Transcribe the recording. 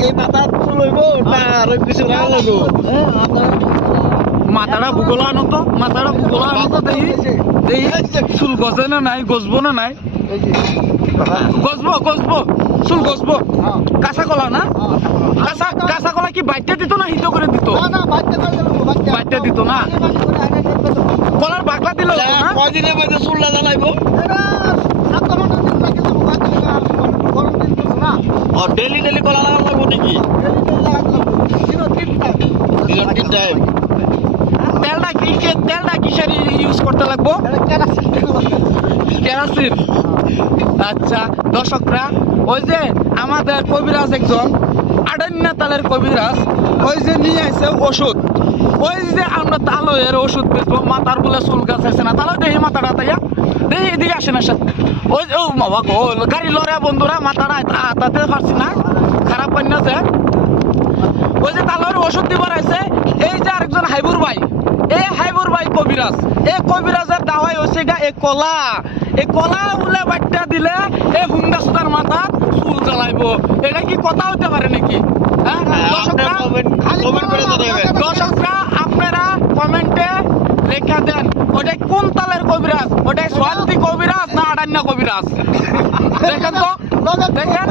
এই মাথা চলইব না আর কিছু না লাগবো মাথাটা ভূগোল আনো তো দেখি চুল গজে না নাই গজবো না নাই গজবো চুল গজবো কাঁচা কলা না কাঁচা কলা কি বাইটে দিত না হিত করে দিত বাইটে দিত না কলার বাকলা দিল না কয়দিনের মধ্যে চুলটা জ্বালাইবো ডেলি ডেলি কলা লাগা লাগবো নাকি তেলটা কিসের ইউজ করতে লাগবো কেরাসিন আচ্ছা দর্শকরা ওই যে আমাদের কবিরাজ একজন আডান্না তালের কবিরাজ ওই যে নিয়ে আসছে ওষুধ ওই যে আমরা তালয়ের ওষুধ বেচবো মাথার বলে চুল গাছ আছে না তাহলে দেখি মাথাটা তাইয়া দেখি এদিকে আসে না ওই ও বাবা গো গাড়ি লড়ে বন্ধুরা মাথাটা তাতে পারছি না খারাপ পাই না যে ওই যে তালয়ের ওষুধ দিবার আছে এই যে আরেকজন হাইবুর ভাই এই হাইবুর ভাই কবিরাজ এই কবিরাজের দাওয়াই হচ্ছে গা এই কলা বলে বাট্টা দিলে এই হুঙ্গা সুতার মাথা চুল জ্বালাইবো এটা কি কথা হতে পারে নাকি দর্শকরা আপনারা কমেন্টে লেখা দেন ওটাই কোন তালের কবিরাজ ওটাই শান্তি কবিরাজ না আডান্না কবিরাজ দেখেন তো দেখেন